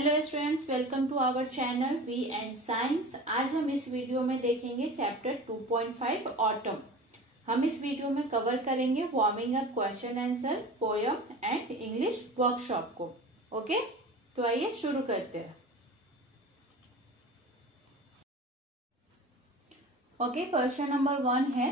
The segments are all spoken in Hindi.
Hello students, welcome to our channel V and science. आज हम इस वीडियो में देखेंगे चैप्टर 2.5 ऑटम। हम इस वीडियो में कवर करेंगे warming up, question answer, poem and English workshop को। ओके, तो आइए शुरू करते हैं। ओके, क्वेश्चन नंबर 1 है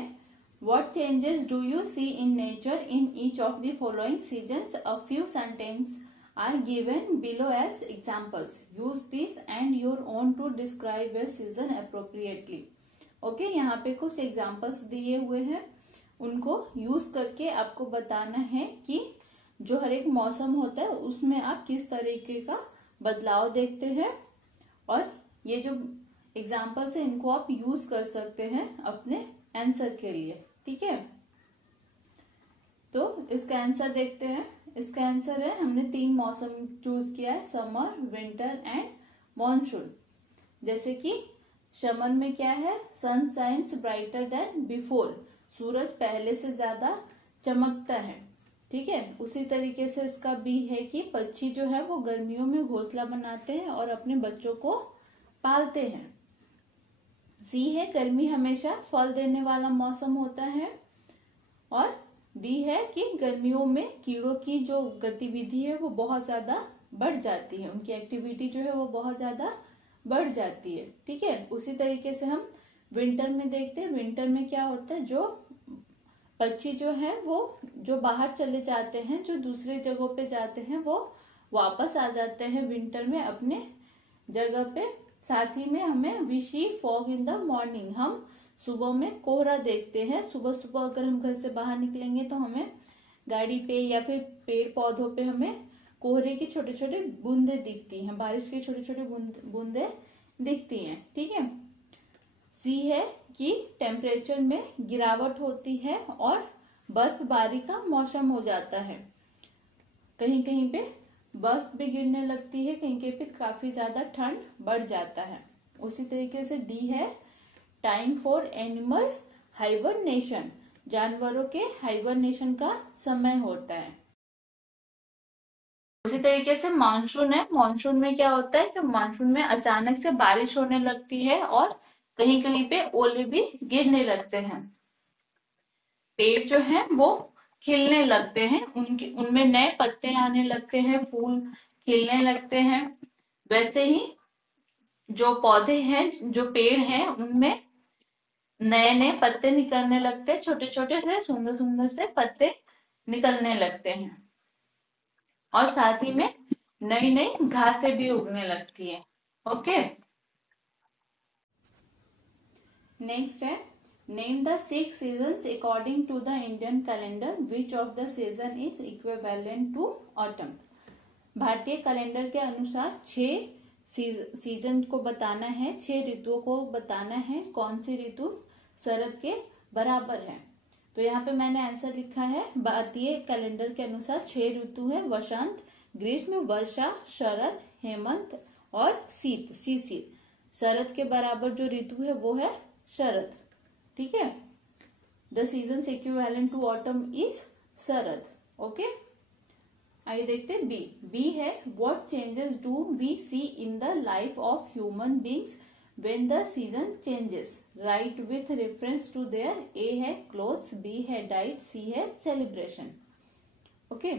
what changes do you see in nature in each of the following seasons? A few sentence are given below as examples. Use this and your own to describe a season appropriately. Okay, यहाँ पे कुछ एग्जाम्पल्स दिए हुए हैं, उनको यूज करके आपको बताना है कि जो हर एक मौसम होता है उसमें आप किस तरीके का बदलाव देखते हैं, और ये जो एग्जाम्पल्स है इनको आप यूज कर सकते हैं अपने आंसर के लिए। ठीक है, तो इसका आंसर देखते हैं। इसका आंसर है, हमने 3 मौसम चूज किया है, समर, विंटर एंड मॉनसून। जैसे कि समर में क्या है, sun shines brighter than before, सूरज पहले से ज्यादा चमकता है। ठीक है, उसी तरीके से इसका बी है कि पक्षी जो है वो गर्मियों में घोंसला बनाते हैं और अपने बच्चों को पालते हैं। सी है, गर्मी हमेशा फल देने वाला मौसम होता है। और डी है कि गर्मियों में कीड़ों की जो गतिविधि है वो बहुत ज्यादा बढ़ जाती है, उनकी एक्टिविटी जो है वो बहुत ज्यादा बढ़ जाती है। ठीक है, उसी तरीके से हम विंटर में देखते हैं। विंटर में क्या होता है, जो पक्षी जो है वो जो बाहर चले जाते हैं, जो दूसरे जगहों पे जाते हैं, वो वापस आ जाते हैं विंटर में अपने जगह पे। साथ ही में हमें we see fog in the morning, हम सुबह में कोहरा देखते हैं। सुबह सुबह अगर हम घर से बाहर निकलेंगे तो हमें गाड़ी पे या फिर पेड़ पौधों पे हमें कोहरे की छोटे छोटे बूंदे दिखती हैं, बारिश की छोटे छोटे बूंदे दिखती हैं। ठीक है, सी है कि टेम्परेचर में गिरावट होती है और बर्फबारी का मौसम हो जाता है। कहीं कहीं पे बर्फ भी गिरने लगती है, कहीं कहीं पे काफी ज्यादा ठंड बढ़ जाता है। उसी तरीके से डी है, टाइम फॉर एनिमल हाइबरनेशन, जानवरों के हाइबरनेशन का समय होता है। उसी तरीके से मानसून है। मानसून में क्या होता है कि मानसून में अचानक से बारिश होने लगती है और कहीं कहीं पे ओले भी गिरने लगते हैं। पेड़ जो है वो खिलने लगते हैं, उनमें नए पत्ते आने लगते हैं, फूल खिलने लगते हैं। वैसे ही जो पौधे हैं, जो पेड़ हैं, उनमें नए नए पत्ते निकलने लगते हैं, छोटे छोटे से सुंदर सुंदर से पत्ते निकलने लगते हैं। और साथ ही में नई नई घासें भी उगने लगती है। ओके, नेक्स्ट है, name the 6 seasons according to the Indian calendar, which of the season is equivalent to autumn? भारतीय कैलेंडर के अनुसार 6 सीजन को बताना है, 6 ऋतुओं को बताना है, कौन सी ऋतु शरद के बराबर है। तो यहाँ पे मैंने आंसर लिखा है, भारतीय कैलेंडर के अनुसार 6 ऋतु है, वसंत, ग्रीष्म, वर्षा, शरद, हेमंत और शीत, शिशिर। शरद के बराबर जो ऋतु है वो है शरद। ठीक है, the season equivalent to autumn is sharad. Okay, आइए देखते हैं बी। बी है, what changes do we see in the life of human beings when the season changes? Right with reference to their. A है क्लोथ्स, बी है डाइट, सी है सेलिब्रेशन। ओके,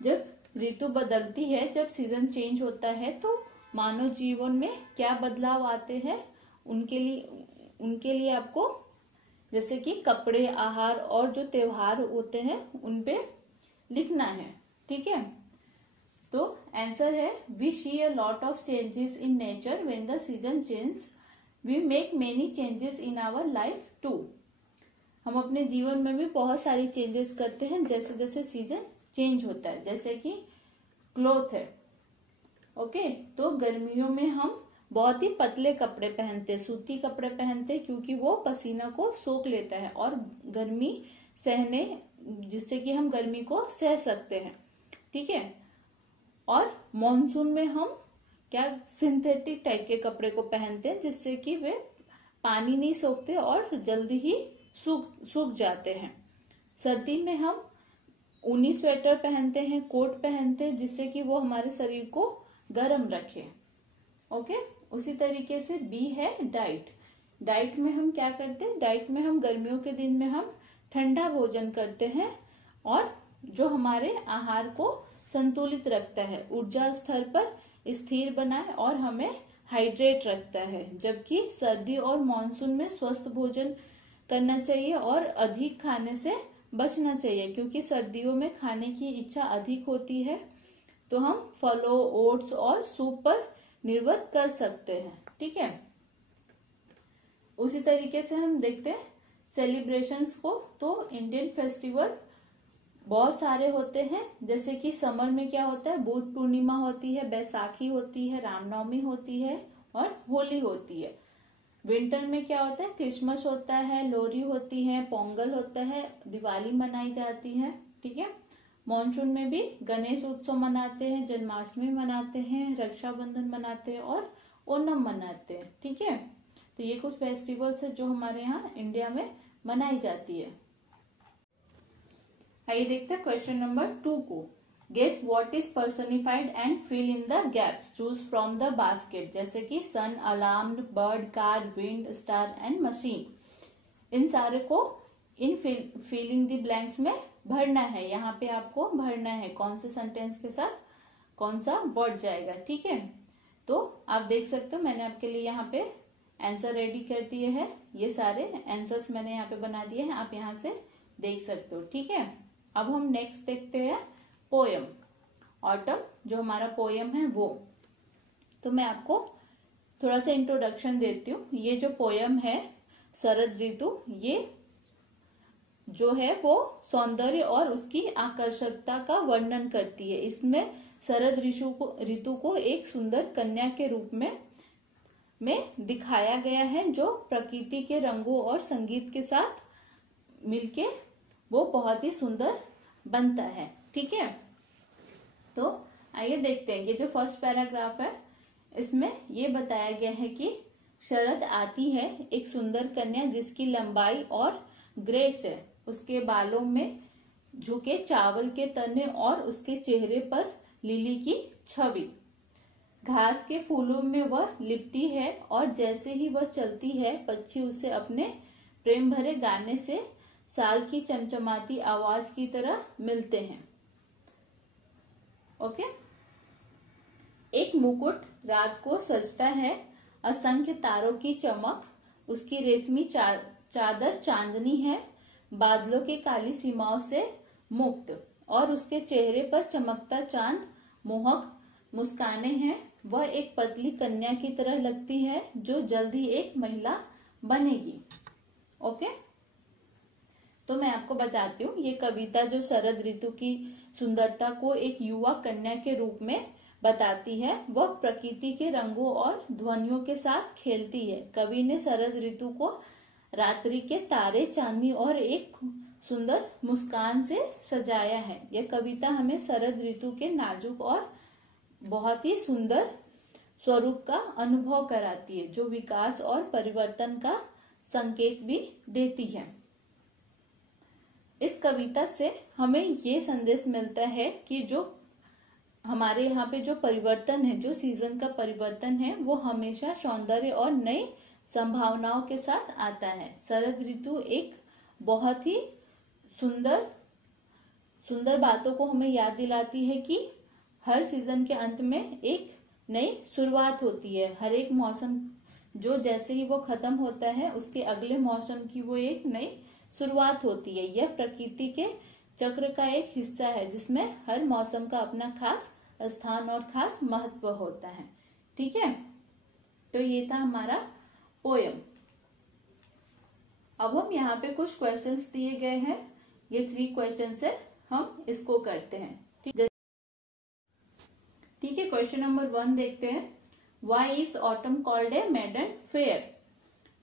जब ऋतु बदलती है, जब सीजन चेंज होता है, तो मानव जीवन में क्या बदलाव आते हैं उनके लिए आपको जैसे कि कपड़े, आहार और जो त्योहार होते हैं उनपे लिखना है। ठीक है, तो आंसर है, we see a lot of changes in nature when the season change, we make many changes in our life too. हम अपने जीवन में भी बहुत सारी चेंजेस करते हैं जैसे जैसे सीजन चेंज होता है। जैसे कि क्लोथ है। ओके, तो गर्मियों में हम बहुत ही पतले कपड़े पहनते हैं, सूती कपड़े पहनते हैं, क्योंकि वो पसीना को सोख लेता है और गर्मी सहने, जिससे कि हम गर्मी को सह सकते हैं। ठीक है, और मॉनसून में हम क्या सिंथेटिक टाइप के कपड़े को पहनते हैं, जिससे कि वे पानी नहीं सोखते और जल्दी ही सूख जाते हैं। सर्दी में हम ऊनी स्वेटर पहनते हैं, कोट पहनते हैं, जिससे कि वो हमारे शरीर को गर्म रखे। ओके, उसी तरीके से बी है डाइट। डाइट में हम क्या करते हैं, डाइट में हम गर्मियों के दिन में हम ठंडा भोजन करते हैं और जो हमारे आहार को संतुलित रखता है, ऊर्जा स्तर पर स्थिर बनाए और हमें हाइड्रेट रखता है। जबकि सर्दी और मानसून में स्वस्थ भोजन करना चाहिए और अधिक खाने से बचना चाहिए, क्योंकि सर्दियों में खाने की इच्छा अधिक होती है। तो हम फलों, ओट्स और सूप पर निर्भर कर सकते हैं। ठीक है, उसी तरीके से हम देखते हैं सेलिब्रेशंस को। तो इंडियन फेस्टिवल बहुत सारे होते हैं, जैसे कि समर में क्या होता है, बुद्ध पूर्णिमा होती है, बैसाखी होती है, रामनवमी होती है और होली होती है। विंटर में क्या होता है, क्रिसमस होता है, लोहड़ी होती है, पोंगल होता है, दिवाली मनाई जाती है। ठीक है, मॉनसून में भी गणेश उत्सव मनाते हैं, जन्माष्टमी मनाते हैं, रक्षाबंधन मनाते हैं और ओणम मनाते हैं। ठीक है, तो ये कुछ फेस्टिवल्स है जो हमारे यहाँ इंडिया में मनाई जाती है। आइए देखते हैं क्वेश्चन नंबर 2 को। Guess what is personified and fill in the gaps, choose from the basket. जैसे कि sun, alarm, bird, car, wind, star and machine. इन सारे को इन फिलिंग द ब्लैंक्स में भरना है। यहाँ पे आपको भरना है कौन से सेंटेंस के साथ कौन सा वर्ड जाएगा। ठीक है, तो आप देख सकते हो मैंने आपके लिए यहाँ पे आंसर रेडी कर दिए हैं। ये सारे आंसर्स मैंने यहाँ पे बना दिए हैं, आप यहाँ से देख सकते हो। ठीक है, अब हम नेक्स्ट देखते हैं पोयम। ऑटम जो हमारा पोयम है वो, तो मैं आपको थोड़ा सा इंट्रोडक्शन देती हूँ। ये जो पोयम है शरद ऋतु, ये जो है वो सौंदर्य और उसकी आकर्षकता का वर्णन करती है। इसमें शरद ऋतु को एक सुंदर कन्या के रूप में दिखाया गया है, जो प्रकृति के रंगों और संगीत के साथ मिलके वो बहुत ही सुंदर बनता है। ठीक है, तो आइए देखते हैं। ये जो फर्स्ट पैराग्राफ है इसमें ये बताया गया है कि शरद आती है एक सुंदर कन्या जिसकी लंबाई और ग्रेस है, उसके बालों में झुके चावल के तने और उसके चेहरे पर लिली की छवि। घास के फूलों में वह लिपटी है और जैसे ही वह चलती है पक्षी उसे अपने प्रेम भरे गाने से साल की चमचमाती आवाज की तरह मिलते हैं। ओके, एक मुकुट रात को सजता है, असंख्य तारों की चमक, उसकी रेशमी चादर चांदनी है, बादलों की काली सीमाओं से मुक्त, और उसके चेहरे पर चमकता चांद मोहक मुस्काने हैं। वह एक पतली कन्या की तरह लगती है जो जल्द ही एक महिला बनेगी। ओके, तो मैं आपको बताती हूँ ये कविता जो शरद ऋतु की सुंदरता को एक युवा कन्या के रूप में बताती है, वह प्रकृति के रंगों और ध्वनियों के साथ खेलती है। कवि ने शरद ऋतु को रात्रि के तारे, चांदनी और एक सुंदर मुस्कान से सजाया है। यह कविता हमें शरद ऋतु के नाजुक और बहुत ही सुंदर स्वरूप का अनुभव कराती है, जो विकास और परिवर्तन का संकेत भी देती है। इस कविता से हमें ये संदेश मिलता है कि जो हमारे यहाँ पे जो परिवर्तन है, जो सीजन का परिवर्तन है, वो हमेशा सौंदर्य और नई संभावनाओं के साथ आता है। शरद ऋतु एक बहुत ही सुंदर बातों को हमें याद दिलाती है कि हर सीजन के अंत में एक नई शुरुआत होती है। हर एक मौसम जो जैसे ही वो खत्म होता है उसके अगले मौसम की वो एक नई शुरुआत होती है। यह प्रकृति के चक्र का एक हिस्सा है जिसमें हर मौसम का अपना खास स्थान और खास महत्व होता है। ठीक है, तो ये था हमारा पोयम। अब हम यहाँ पे कुछ क्वेश्चंस दिए गए हैं, ये 3 क्वेश्चंस है, हम इसको करते हैं। ठीक है, क्वेश्चन नंबर 1 देखते हैं। Why is autumn called a maiden fair?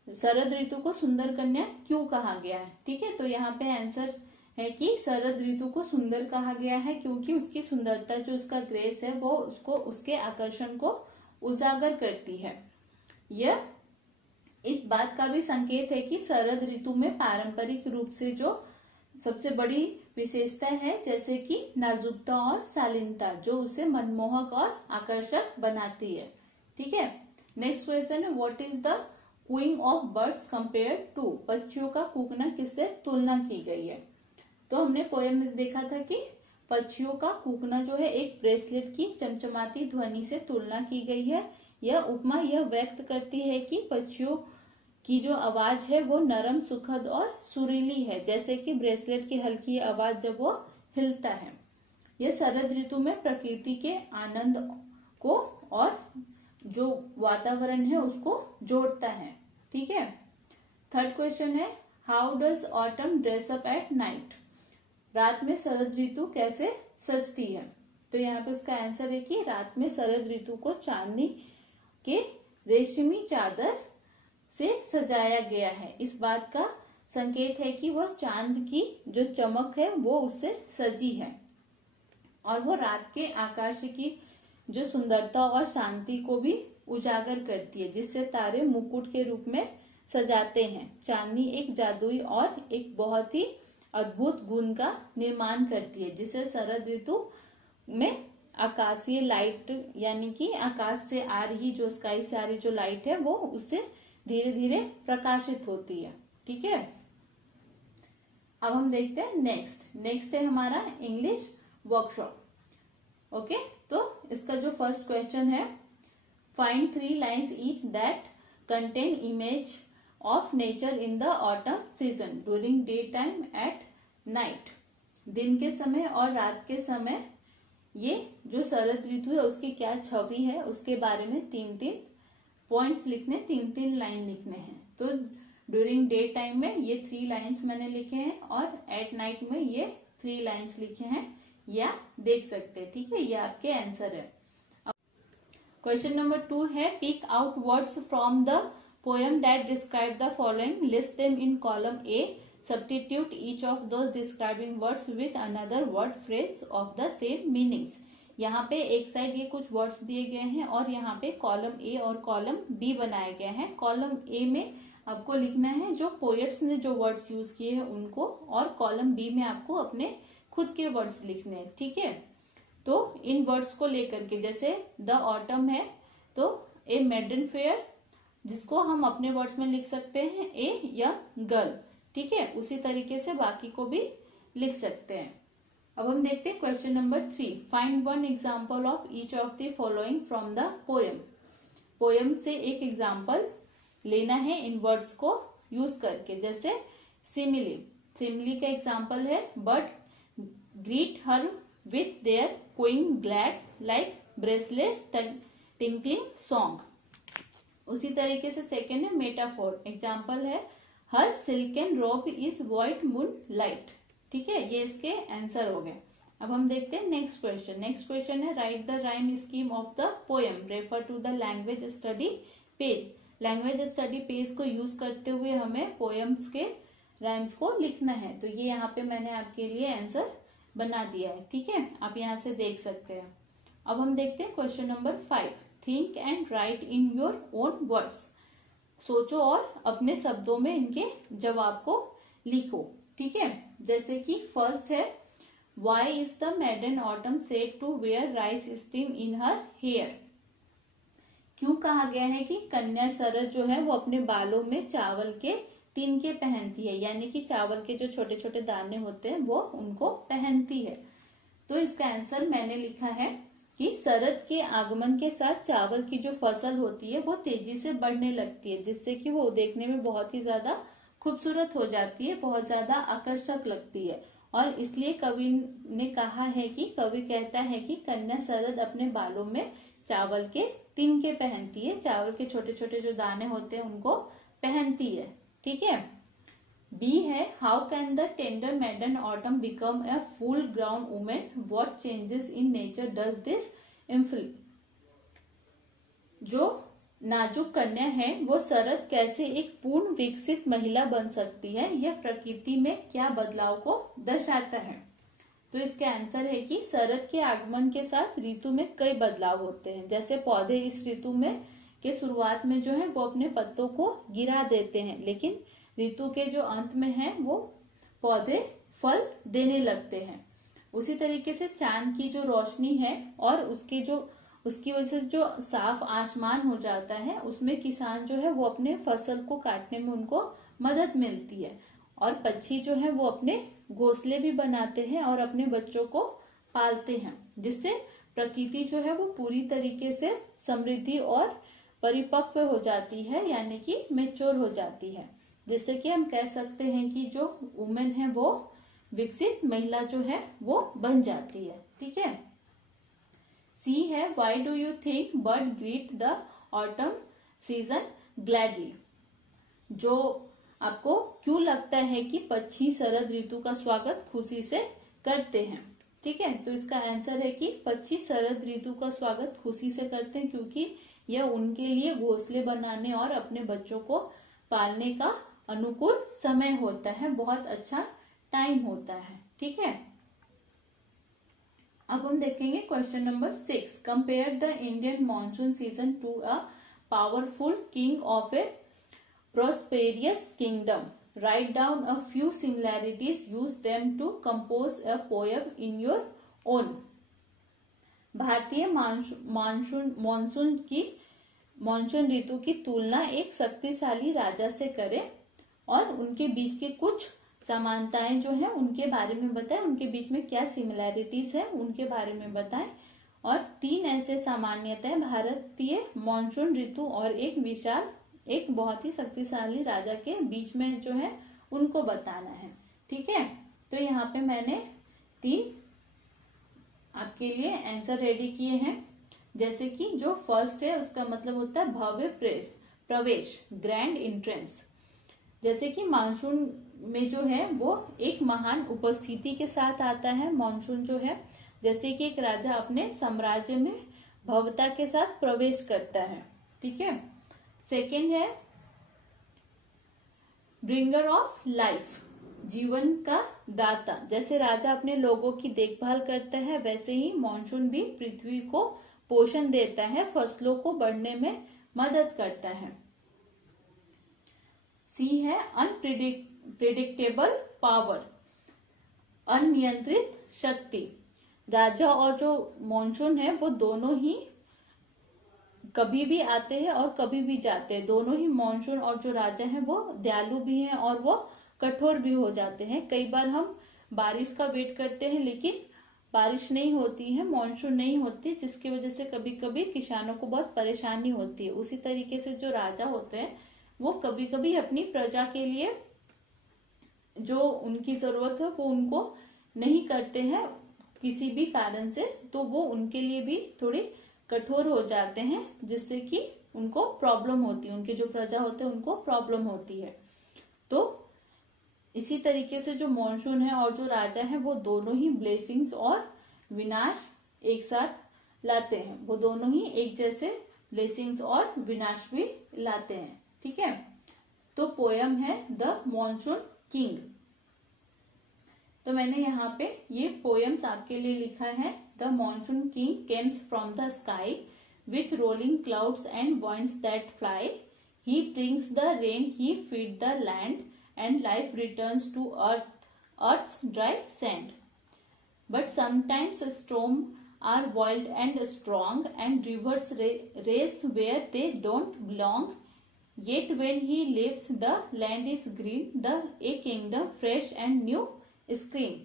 शरद ऋतु को सुंदर कन्या क्यों कहा गया है? ठीक है, तो यहाँ पे आंसर है कि शरद ऋतु को सुंदर कहा गया है क्योंकि उसकी सुंदरता, जो उसका ग्रेस है, वो उसको उसके आकर्षण को उजागर करती है। यह इस बात का भी संकेत है कि शरद ऋतु में पारंपरिक रूप से जो सबसे बड़ी विशेषता है, जैसे कि नाजुकता और शालीनता, जो उसे मनमोहक और आकर्षक बनाती है। ठीक है। नेक्स्ट क्वेश्चन है, what is the cooing of birds compare to? पक्षियों का कूकना किससे तुलना की गई है? तो हमने पोएम में देखा था कि पक्षियों का कूकना जो है एक ब्रेसलेट की चमचमाती ध्वनि से तुलना की गई है। यह उपमा यह व्यक्त करती है कि पक्षियों की जो आवाज है वो नरम, सुखद और सुरीली है, जैसे कि ब्रेसलेट की हल्की आवाज जब वो हिलता है। यह शरद ऋतु में प्रकृति के आनंद को और जो वातावरण है उसको जोड़ता है। ठीक है। थर्ड क्वेश्चन है, how does autumn dress up at night? रात में शरद ऋतु कैसे सजती है? तो यहाँ पे उसका आंसर है कि रात में शरद ऋतु को चांदनी के रेशमी चादर से सजाया गया है। इस बात का संकेत है कि वह चांद की जो चमक है वो उससे सजी है और वो रात के आकाश की जो सुंदरता और शांति को भी उजागर करती है, जिससे तारे मुकुट के रूप में सजाते हैं। चांदनी एक जादुई और एक बहुत ही अद्भुत गुण का निर्माण करती है, जिसे शरद ऋतु में आकाशीय लाइट, यानी कि आकाश से आ रही जो स्काई से आ रही जो लाइट है वो उससे धीरे धीरे प्रकाशित होती है। ठीक है। अब हम देखते हैं नेक्स्ट है हमारा इंग्लिश वर्कशॉप। ओके, तो इसका जो फर्स्ट क्वेश्चन है, find 3 lines each that contain image of nature in the autumn season during day time at night. दिन के समय और रात के समय ये जो शरद ऋतु है उसकी क्या छवि है उसके बारे में 3-3 पॉइंट्स लिखने, 3-3 लाइन लिखने हैं। तो ड्यूरिंग डे टाइम में ये 3 लाइन्स मैंने लिखे हैं और एट नाइट में ये 3 लाइन्स लिखे हैं, या देख सकते हैं। ठीक है, ये आपके आंसर है। क्वेश्चन नंबर 2 है, pick out words from the poem that describe the following, list them in column A, substitute each of those describing words with another word phrase of the same meanings. यहाँ पे एक साइड ये कुछ वर्ड्स दिए गए हैं और यहाँ पे कॉलम ए और कॉलम बी बनाए गए हैं। कॉलम ए में आपको लिखना है जो पोएट्स ने जो वर्ड्स यूज किए हैं उनको, और कॉलम बी में आपको अपने खुद के वर्ड्स लिखने हैं। ठीक है। तो इन वर्ड्स को लेकर के, जैसे द ऑटम है तो ए मेडन फेयर, जिसको हम अपने वर्ड्स में लिख सकते हैं ए यंग गर्ल। ठीक है, उसी तरीके से बाकी को भी लिख सकते हैं। अब हम देखते हैं question number 3, find 1 example of each of the following from the poem. Poem से एक एग्जाम्पल लेना है इन वर्ड्स को यूज करके, जैसे सिमिली। सिमिली का एग्जाम्पल है, but greet her with their Qing glad like bracelets tinkling song. उसी तरीके से सेकेंड है मेटाफोर, एग्जाम्पल है हर सिल्कन रोब इज व्हाइट मून लाइट। ठीक है, ये इसके आंसर हो गए। अब हम देखते हैं नेक्स्ट क्वेश्चन। नेक्स्ट क्वेश्चन है, write the rhyme scheme of the poem, refer to the language study page. Language study page को यूज करते हुए हमें पोएम्स के राइम्स को लिखना है। तो ये यहाँ पे मैंने आपके लिए आंसर बना दिया है। ठीक है, आप यहाँ से देख सकते हैं। अब हम देखते हैं question number 5, think and right in your own words. सोचो और अपने शब्दों में इनके जवाब को लिखो। ठीक है, जैसे कि फर्स्ट है, why is the maiden autumn said to wear rice steam in her hair. क्यों कहा गया है कि कन्या शरद जो है वो अपने बालों में चावल के तिनके पहनती है, यानी कि चावल के जो छोटे छोटे दाने होते हैं वो उनको पहनती है। तो इसका आंसर मैंने लिखा है कि शरद के आगमन के साथ चावल की जो फसल होती है वो तेजी से बढ़ने लगती है, जिससे कि वो देखने में बहुत ही ज्यादा खूबसूरत हो जाती है, बहुत ज्यादा आकर्षक लगती है। और इसलिए कवि ने कहा है कि, कवि कहता है कि कन्या शरद अपने बालों में चावल के तिनके पहनती है, चावल के छोटे छोटे जो दाने होते हैं उनको पहनती है। ठीक है। बी है, how can the tender maiden autumn become a full grown women, what changes in nature does this inflict. जो नाजुक कन्या है वो शरद कैसे एक पूर्ण विकसित महिला बन सकती है, यह प्रकृति में क्या बदलाव को दर्शाता है। तो इसके आंसर है कि शरद के आगमन के साथ ऋतु में कई बदलाव होते हैं। जैसे पौधे इस ऋतु में के शुरुआत में जो है वो अपने पत्तों को गिरा देते हैं, लेकिन ऋतु के जो अंत में है वो पौधे फल देने लगते हैं। उसी तरीके से चांद की जो रोशनी है और उसकी वजह से जो साफ आसमान हो जाता है, उसमें किसान जो है वो अपने फसल को काटने में उनको मदद मिलती है। और पक्षी जो है वो अपने घोंसले भी बनाते हैं और अपने बच्चों को पालते हैं, जिससे प्रकृति जो है वो पूरी तरीके से समृद्धि और परिपक्व हो जाती है, यानी कि मैच्योर हो जाती है, जिससे कि हम कह सकते हैं कि जो वुमेन है वो विकसित महिला जो है वो बन जाती है। ठीक है। सी है, why do you think bird greet the autumn season gladly? जो आपको क्यों लगता है कि पक्षी शरद ऋतु का स्वागत खुशी से करते हैं? ठीक है, तो इसका आंसर है कि पक्षी शरद ऋतु का स्वागत खुशी से करते हैं, क्योंकि यह उनके लिए घोंसले बनाने और अपने बच्चों को पालने का अनुकूल समय होता है, बहुत अच्छा टाइम होता है। ठीक है। अब हम देखेंगे question number 6। Compare the Indian monsoon season to a powerful king of a prosperous kingdom. Write down a few similarities, use them to compose a poem in your own. भारतीय मानसून ऋतु की तुलना एक शक्तिशाली राजा से करें और उनके बीच के कुछ समानताएं जो है उनके बारे में बताएं, उनके बीच में क्या सिमिलैरिटीज है उनके बारे में बताएं, और 3 ऐसे सामान्यताएं भारतीय मानसून ऋतु और एक बहुत ही शक्तिशाली राजा के बीच में जो है उनको बताना है। ठीक है, तो यहाँ पे मैंने 3 आपके लिए आंसर रेडी किए हैं। जैसे कि जो फर्स्ट है उसका मतलब होता है भव्य प्रवेश, ग्रैंड एंट्रेंस। जैसे कि मानसून में जो है वो एक महान उपस्थिति के साथ आता है। मानसून जो है जैसे कि एक राजा अपने साम्राज्य में भव्यता के साथ प्रवेश करता है। ठीक है। सेकेंड है ब्रिंगर ऑफ लाइफ, जीवन का दाता। जैसे राजा अपने लोगों की देखभाल करता है, वैसे ही मानसून भी पृथ्वी को पोषण देता है, फसलों को बढ़ने में मदद करता है। सी है अनप्रिडिक्टेबल पावर, अनियंत्रित शक्ति। राजा और जो मानसून है वो दोनों ही कभी भी आते हैं और कभी भी जाते हैं। दोनों ही मानसून और जो राजा है वो दयालु भी हैं और वो कठोर भी हो जाते हैं। कई बार हम बारिश का वेट करते हैं लेकिन बारिश नहीं होती है, मानसून नहीं होती, जिसकी वजह से कभी कभी किसानों को बहुत परेशानी होती है। उसी तरीके से जो राजा होते हैं वो कभी कभी अपनी प्रजा के लिए जो उनकी जरूरत है वो उनको नहीं करते हैं किसी भी कारण से, तो वो उनके लिए भी थोड़ी कठोर हो जाते हैं, जिससे कि उनको प्रॉब्लम होती है, उनके जो प्रजा होते हैं उनको प्रॉब्लम होती है। तो इसी तरीके से जो मानसून है और जो राजा है वो दोनों ही ब्लेसिंग्स और विनाश एक साथ लाते हैं। वो दोनों ही एक जैसे ब्लेसिंग्स और विनाश भी लाते हैं। ठीक है। तो पोयम है द मानसून किंग। तो मैंने यहाँ पे ये पोयम्स आपके लिए लिखा है। The monsoon king Kemps from the sky with rolling clouds and winds that fly. He brings the rain, he feed the land and life returns to earth's dry sand. But sometimes storms are wild and strong and rivers race where they don't belong. Yet when he leaves, the land is green, a kingdom fresh and new screen.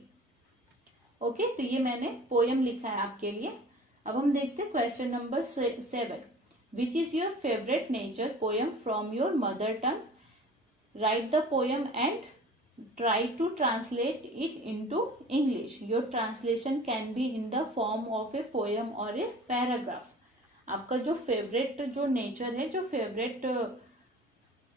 Okay, तो ये मैंने पोयम लिखा है आपके लिए। अब हम देखते हैं question number 7। Which is your favourite nature poem from your mother tongue? Write the poem and try to translate it into English. Your translation can be in the form of a poem or a paragraph. आपका जो फेवरेट जो नेचर है, जो फेवरेट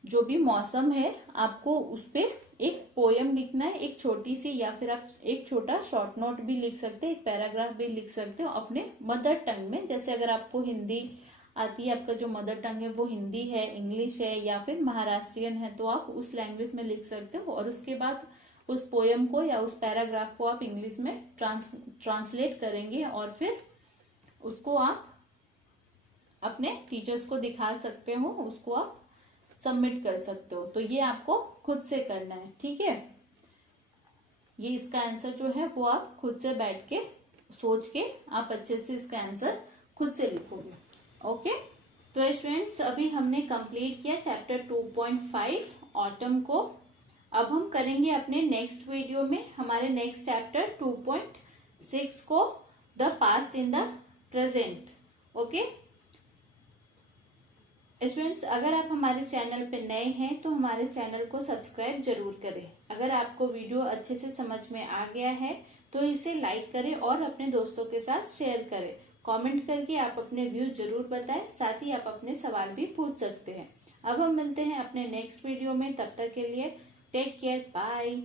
जो भी मौसम है, आपको उस पे एक पोयम लिखना है, एक छोटी सी, या फिर आप एक छोटा शॉर्ट नोट भी लिख सकते हैं, एक पैराग्राफ भी लिख सकते हो अपने मदर टंग में। जैसे अगर आपको हिंदी आती है, आपका जो मदर टंग है वो हिंदी है, इंग्लिश है या फिर महाराष्ट्रियन है, तो आप उस लैंग्वेज में लिख सकते हो और उसके बाद उस पोयम को या उस पैराग्राफ को आप इंग्लिश में ट्रांसलेट करेंगे और फिर उसको आप अपने टीचर्स को दिखा सकते हो, उसको आप सबमिट कर सकते हो। तो ये आपको खुद से करना है। ठीक है। ये इसका आंसर जो है वो आप खुद से बैठ के सोच के आप अच्छे से इसका आंसर खुद से लिखोगे। ओके, तो स्टूडेंट्स अभी हमने कंप्लीट किया चैप्टर 2.5 ऑटम को। अब हम करेंगे अपने नेक्स्ट वीडियो में हमारे नेक्स्ट चैप्टर 2.6 को, the past in the present. Okay students, अगर आप हमारे चैनल पे नए हैं तो हमारे चैनल को सब्सक्राइब जरूर करें। अगर आपको वीडियो अच्छे से समझ में आ गया है तो इसे लाइक करें और अपने दोस्तों के साथ शेयर करें। कमेंट करके आप अपने व्यूज जरूर बताएं, साथ ही आप अपने सवाल भी पूछ सकते हैं। अब हम मिलते हैं अपने नेक्स्ट वीडियो में, तब तक के लिए टेक केयर, बाय।